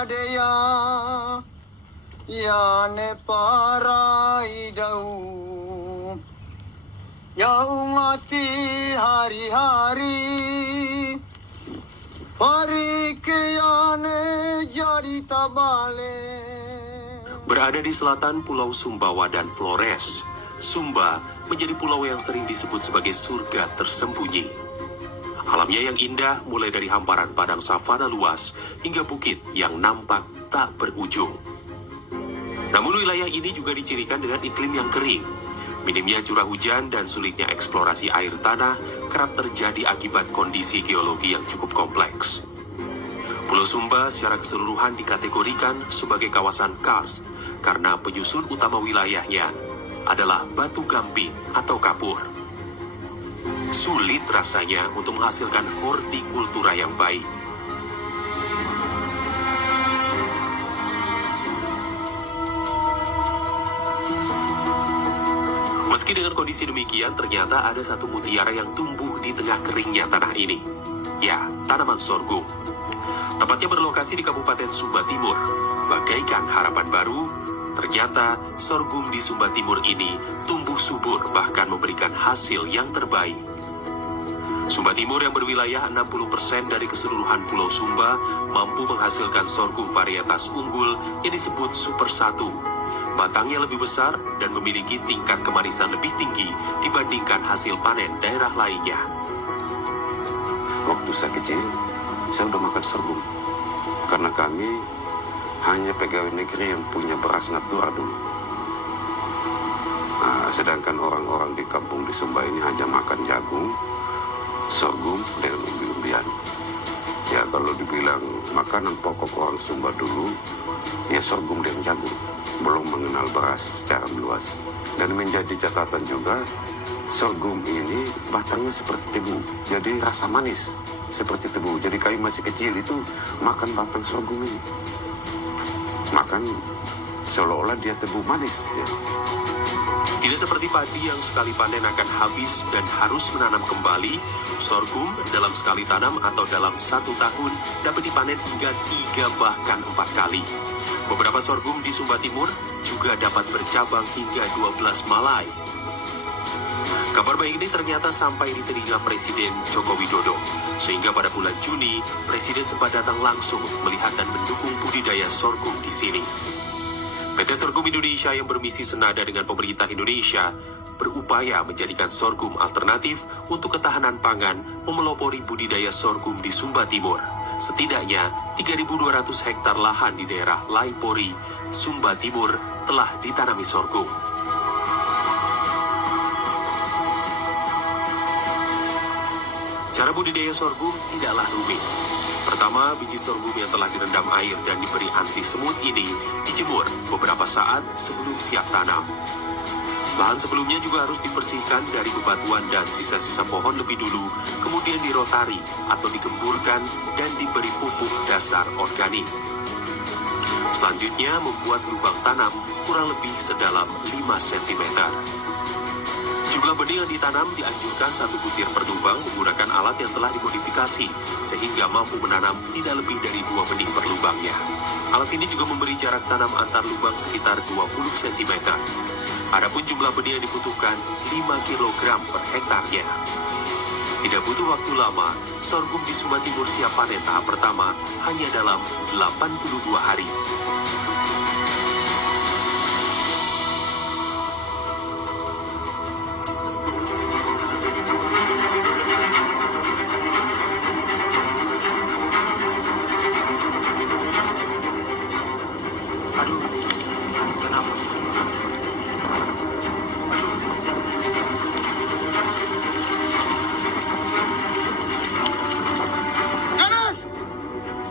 adea yane parai dau ya umati hari-hari hari keyane jadi tabale. Berada di selatan Pulau Sumbawa dan Flores, Sumba menjadi pulau yang sering disebut sebagai surga tersembunyi. Alamnya yang indah mulai dari hamparan padang savana luas hingga bukit yang nampak tak berujung. Namun wilayah ini juga dicirikan dengan iklim yang kering. Minimnya curah hujan dan sulitnya eksplorasi air tanah kerap terjadi akibat kondisi geologi yang cukup kompleks. Pulau Sumba secara keseluruhan dikategorikan sebagai kawasan karst karena penyusun utama wilayahnya adalah batu gamping atau kapur. Sulit rasanya untuk menghasilkan hortikultura yang baik. Meski dengan kondisi demikian, ternyata ada satu mutiara yang tumbuh di tengah keringnya tanah ini. Ya, tanaman sorghum. Tepatnya berlokasi di Kabupaten Sumba Timur. Bagaikan harapan baru, ternyata sorghum di Sumba Timur ini tumbuh subur bahkan memberikan hasil yang terbaik. Sumba Timur yang berwilayah 60% dari keseluruhan Pulau Sumba mampu menghasilkan sorghum varietas unggul yang disebut Super 1. Batangnya lebih besar dan memiliki tingkat kemanisan lebih tinggi dibandingkan hasil panen daerah lainnya. Waktu saya kecil, saya udah makan sorghum. Karena kami hanya pegawai negeri yang punya beras natura dulu. Sedangkan orang-orang di kampung di Sumba ini hanya makan jagung, sorghum, dan umbi-umbian. Ya kalau dibilang makanan pokok orang Sumba dulu, ya sorghum dan jagung. Belum mengenal beras secara meluas. Dan menjadi catatan juga, sorghum ini batangnya seperti tebu, jadi rasa manis seperti tebu. Jadi kami masih kecil itu makan batang sorghum ini, makan seolah-olah dia tebu manis ya. Tidak seperti padi yang sekali panen akan habis dan harus menanam kembali, sorghum dalam sekali tanam atau dalam 1 tahun dapat dipanen hingga 3 bahkan 4 kali. Beberapa sorghum di Sumba Timur juga dapat bercabang hingga 12 malai. Kabar baik ini ternyata sampai di telinga Presiden Joko Widodo, sehingga pada bulan Juni, Presiden sempat datang langsung melihat dan mendukung budidaya sorghum di sini. PT Sorghum Indonesia yang bermisi senada dengan pemerintah Indonesia berupaya menjadikan sorghum alternatif untuk ketahanan pangan memelopori budidaya sorghum di Sumba Timur. Setidaknya 3.200 hektar lahan di daerah Laipori, Sumba Timur telah ditanami sorghum. Cara budidaya sorghum tidaklah rumit. Pertama, biji sorghum yang telah direndam air dan diberi anti semut ini dijemur beberapa saat sebelum siap tanam. Lahan sebelumnya juga harus dibersihkan dari bebatuan dan sisa-sisa pohon lebih dulu, kemudian dirotari atau digemburkan dan diberi pupuk dasar organik. Selanjutnya, membuat lubang tanam kurang lebih sedalam 5 cm. Jumlah benih yang ditanam dianjurkan 1 butir per lubang menggunakan alat yang telah dimodifikasi, sehingga mampu menanam tidak lebih dari 2 benih per lubangnya. Alat ini juga memberi jarak tanam antar lubang sekitar 20 cm. Adapun jumlah benih yang dibutuhkan 5 kg per hektarnya. Tidak butuh waktu lama, sorghum di Sumba Timur siap panen tahap pertama hanya dalam 82 hari.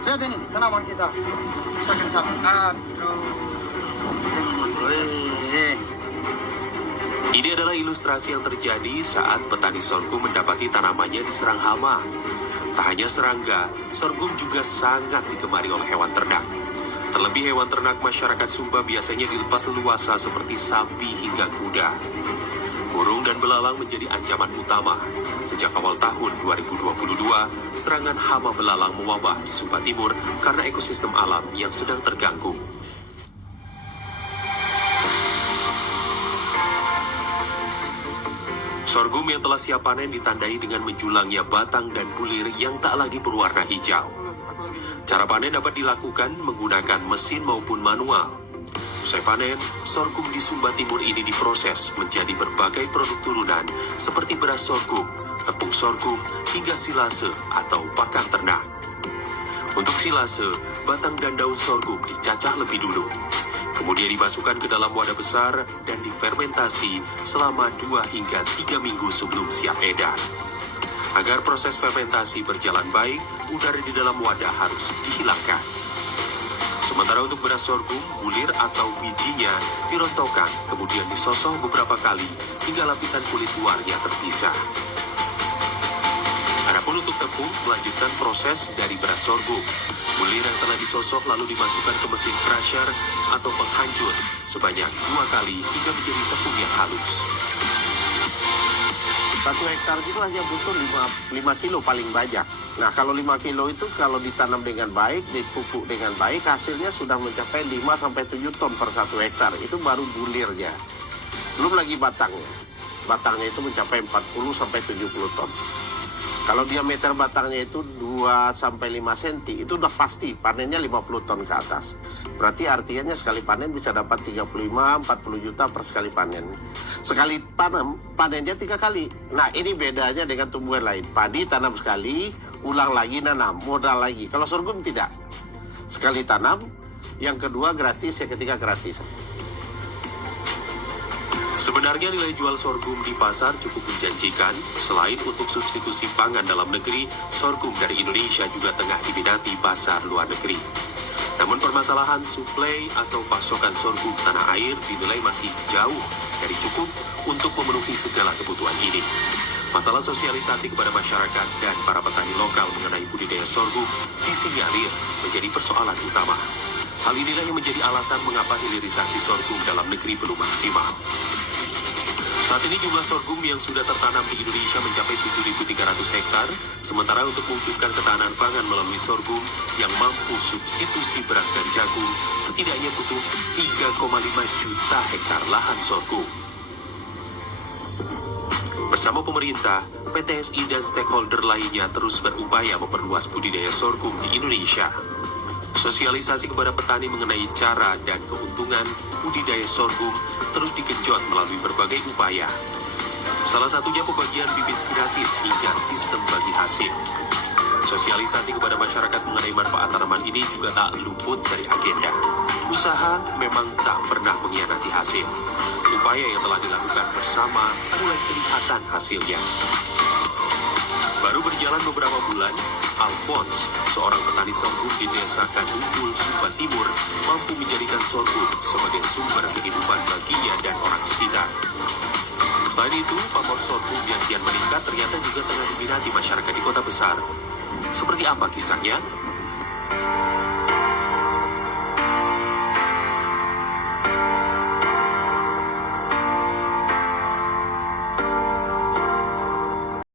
Lihat ini tanaman kita. Sakit sapi. Ini adalah ilustrasi yang terjadi saat petani sorghum mendapati tanamannya diserang hama. Tak hanya serangga, sorghum juga sangat digemari oleh hewan ternak. Terlebih hewan ternak masyarakat Sumba biasanya dilepas leluasa seperti sapi hingga kuda. Burung dan belalang menjadi ancaman utama. Sejak awal tahun 2022, serangan hama belalang mewabah di Sumba Timur karena ekosistem alam yang sedang terganggu. Sorghum yang telah siap panen ditandai dengan menjulangnya batang dan bulir yang tak lagi berwarna hijau. Cara panen dapat dilakukan menggunakan mesin maupun manual. Usai panen, sorghum di Sumba Timur ini diproses menjadi berbagai produk turunan seperti beras sorghum, tepung sorghum, hingga silase atau pakan ternak. Untuk silase, batang dan daun sorghum dicacah lebih dulu. Kemudian dimasukkan ke dalam wadah besar dan difermentasi selama 2 hingga 3 minggu sebelum siap edar. Agar proses fermentasi berjalan baik, udara di dalam wadah harus dihilangkan. Sementara untuk beras sorghum, bulir atau bijinya dirontokkan, kemudian disosong beberapa kali hingga lapisan kulit luarnya terpisah. Adapun untuk tepung, melanjutkan proses dari beras sorghum. Bulir yang telah disosok lalu dimasukkan ke mesin crusher atau penghancur sebanyak 2 kali hingga menjadi tepung yang halus. 1 hektar itu hanya butuh 5 kilo paling banyak. Nah, kalau 5 kilo itu kalau ditanam dengan baik, dipupuk dengan baik, hasilnya sudah mencapai 5-7 ton per 1 hektar. Itu baru bulirnya. Belum lagi batangnya. Batangnya itu mencapai 40-70 ton. Kalau diameter batangnya itu 2-5 cm, itu udah pasti panennya 50 ton ke atas. Berarti artinya sekali panen bisa dapat 35-40 juta per sekali panen. Sekali tanam, panennya 3 kali. Nah, ini bedanya dengan tumbuhan lain. Padi tanam sekali, ulang lagi nanam, modal lagi. Kalau sorghum tidak. Sekali tanam, yang kedua gratis, yang ketiga gratis. Sebenarnya nilai jual sorghum di pasar cukup menjanjikan. Selain untuk substitusi pangan dalam negeri, sorghum dari Indonesia juga tengah diminati pasar luar negeri. Namun permasalahan suplai atau pasokan sorghum tanah air dinilai masih jauh dari cukup untuk memenuhi segala kebutuhan ini. Masalah sosialisasi kepada masyarakat dan para petani lokal mengenai budidaya sorghum disinyalir menjadi persoalan utama. Hal inilah yang menjadi alasan mengapa hilirisasi sorghum dalam negeri belum maksimal. Saat ini jumlah sorghum yang sudah tertanam di Indonesia mencapai 7.300 hektar, sementara untuk mewujudkan ketahanan pangan melalui sorghum yang mampu substitusi beras dan jagung, setidaknya butuh 3,5 juta hektar lahan sorghum. Bersama pemerintah, PTSI dan stakeholder lainnya terus berupaya memperluas budidaya sorghum di Indonesia. Sosialisasi kepada petani mengenai cara dan keuntungan budidaya sorghum terus digenjot melalui berbagai upaya. Salah satunya pembagian bibit gratis hingga sistem bagi hasil. Sosialisasi kepada masyarakat mengenai manfaat tanaman ini juga tak luput dari agenda. Usaha memang tak pernah mengkhianati hasil. Upaya yang telah dilakukan bersama mulai kelihatan hasilnya. Baru berjalan beberapa bulan, Alphonse, seorang petani sorghum di desa Kadungkul, Sumba Timur, mampu menjadikan sorghum sebagai sumber kehidupan baginya dan orang sekitar. Selain itu, pamor sorghum yang kian meningkat ternyata juga tengah diminati masyarakat di kota besar. Seperti apa kisahnya?